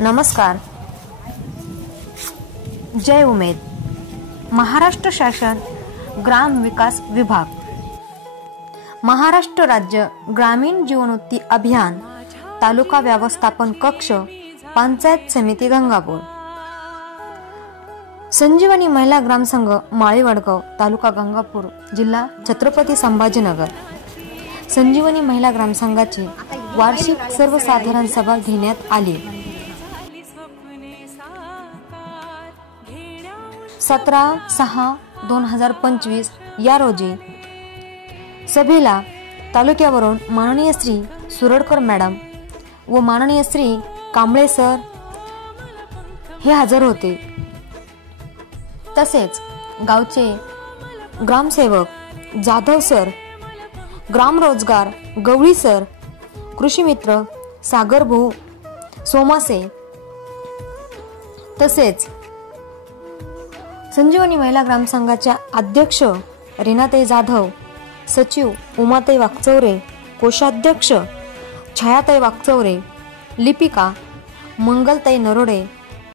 नमस्कार. जय उमेद. महाराष्ट्र शासन ग्राम विकास विभाग, महाराष्ट्र राज्य ग्रामीण जीवनोन्नती अभियान, तालुका व्यवस्थापन कक्ष, पंचायत समिती गंगापूर, संजीवनी महिला ग्राम संघ माळी वडगाव, तालुका गंगापूर, जिल्हा छत्रपती संभाजीनगर. संजीवनी महिला ग्राम संघाची वार्षिक सर्वसाधारण सभा घेण्यात आली. 17/6/2025 या रोजी सभेला तालुक्यावरून माननीय श्री सुरडकर मॅडम व माननीय श्री कांबळे सर हे हजर होते. तसेच गावचे ग्रामसेवक जाधव सर, ग्राम रोजगार गवळी सर, कृषी मित्र सागर भाऊ सोमासे, तसेच संजीवनी महिला ग्राम संघाच्या अध्यक्ष रीनाताई जाधव, सचिव उमाताई वाकचौरे, कोषाध्यक्ष छायाताई वाकचौरे, लिपिका मंगलताई नरोडे,